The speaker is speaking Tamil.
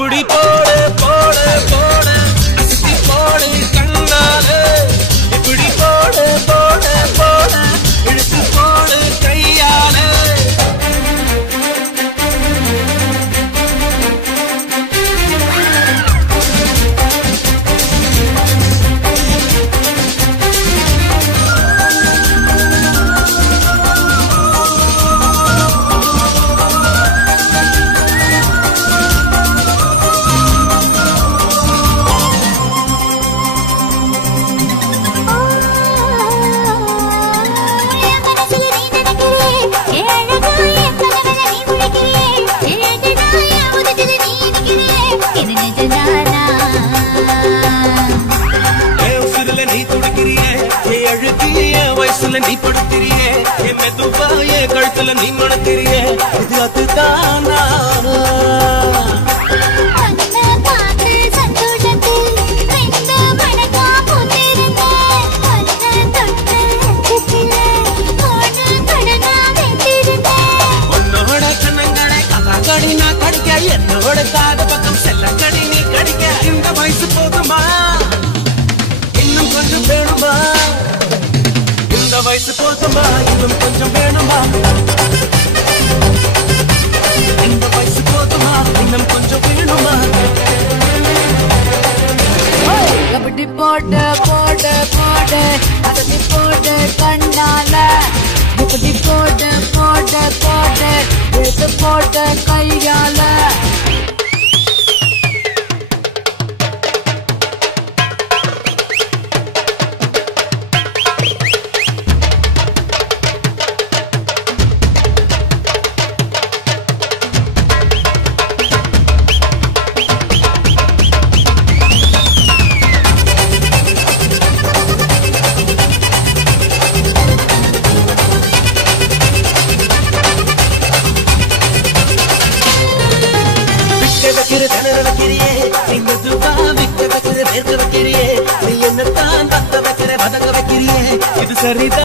இப்படி போடு போடு போடு அசத்தி போடு கண்ணாலே இப்படி போடு போடு போடு இழுத்து போடு கையாலே வயசுல நீ படுத்திரியே என் மெதுவாய கழுத்துல நீ மணத்திரியே இது அதுதானா உன்னோட கண்ணங்களை கலாக்கடி நான் கடிக்க என்னோட காது பக்கம் செல்லக்கடி நீ கடிக்க இந்த வயசு போதுமா இன்னும் கொஞ்சம் வேணுமா இந்த வயசு போதுமா இன்னும் கொஞ்சம் வேணுமா இந்த வயசு போதுமா இன்னும் கொஞ்சம் வேணுமா அப்படி போட்டு போட்டு போட்டு அப்படி போட்டு கண்ணால இப்படி போட்டு போட்டு போட்டு எடுத்து போட்டு கையால இது சரிதான்.